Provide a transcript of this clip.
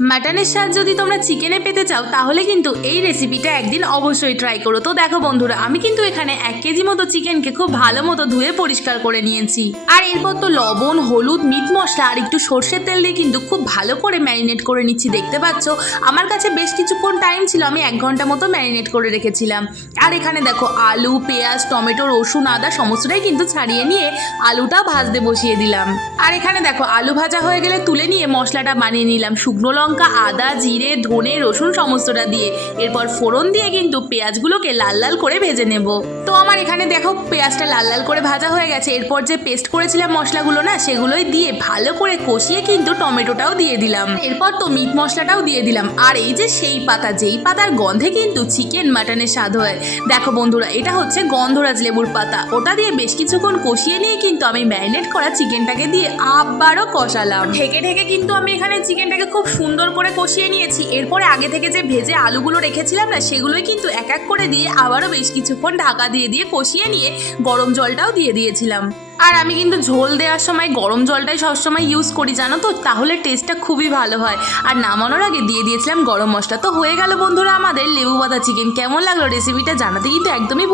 মাটনের স্বাদ যদি তোমরা চিকেনে পেতে চাও তাহলে কিন্তু এই রেসিপিটা একদিন অবশ্যই ট্রাই করো। তো দেখো বন্ধুরা, আমি কিন্তু এখানে 1 কেজি মতো চিকেনকে খুব ভালো মতো ধুয়ে পরিষ্কার করে নিয়েছি। আর এরপর তো লবণ, হলুদ, মিট মশলা আর একটু সর্ষের তেল দিয়ে কিন্তু খুব ভালো করে ম্যারিনেট করে নিচ্ছি। দেখতে পাচ্ছ আমার কাছে বেশ কিছুক্ষণ টাইম ছিল, আমি 1 ঘন্টা মতো ম্যারিনেট করে রেখেছিলাম। আর এখানে দেখো আলু, পেঁয়াজ, টমেটো, রসুন, আদা সমস্তটাই কিন্তু ছাড়িয়ে নিয়ে আলুটা ভাজতে বসিয়ে দিলাম। আর এখানে দেখো আলু ভাজা হয়ে গেলে তুলে নিয়ে মশলাটা বানিয়ে নিলাম। শুকনো লঙ্কা, আদা, জিরে, ধনে, রসুন সমস্তটা দিয়ে এরপর ফোড়ন দিয়ে কিন্তু পেঁয়াজগুলোকে লাল লাল করে ভেজে নেব। তো আমার এখানে দেখো পেঁয়াজটা লাল লাল করে ভাজা হয়ে গেছে। এরপর যে পেস্ট করেছিলাম মশলাগুলো না, সেগুলোই দিয়ে ভালো করে কষিয়ে কিন্তু টমেটোটাও দিয়ে দিলাম। এরপর তো মিট মশলাটাও দিয়ে দিলাম। আর এই যে সেই পাতা, যেই পাতার গন্ধে কিন্তু চিকেন মাটনের স্বাদ হয়। দেখো বন্ধুরা, এটা হচ্ছে গন্ধরাজ লেবুর পাতা। ওটা দিয়ে বেশ কিছুক্ষণ কষিয়ে নিয়ে কিন্তু আমি ম্যারিনেট করা চিকেনটাকে দিয়ে আবারও কষালাম। ঢেকে ঢেকে কিন্তু আমি এখানে চিকেনটাকে খুব সুন্দর করে কষিয়ে নিয়েছি। এরপরে আগে থেকে যে ভেজে আলুগুলো রেখেছিলাম না, সেগুলোই কিন্তু এক এক করে দিয়ে আবারও বেশ কিছুক্ষণ ঢাকা দিয়ে দিয়ে কষিয়ে নিয়ে গরম জলটাও দিয়ে দিয়েছিলাম। আর আমি কিন্তু ঝোল দেওয়ার সময় গরম জলটাই সবসময় ইউজ করি, জানো তো, তাহলে টেস্টটা খুবই ভালো হয়। আর নামানোর আগে দিয়ে দিয়েছিলাম গরম মশলা। তো হয়ে গেল বন্ধুরা আমাদের লেবু পাতা চিকেন। কেমন লাগলো রেসিপিটা জানাতে কিন্তু একদমই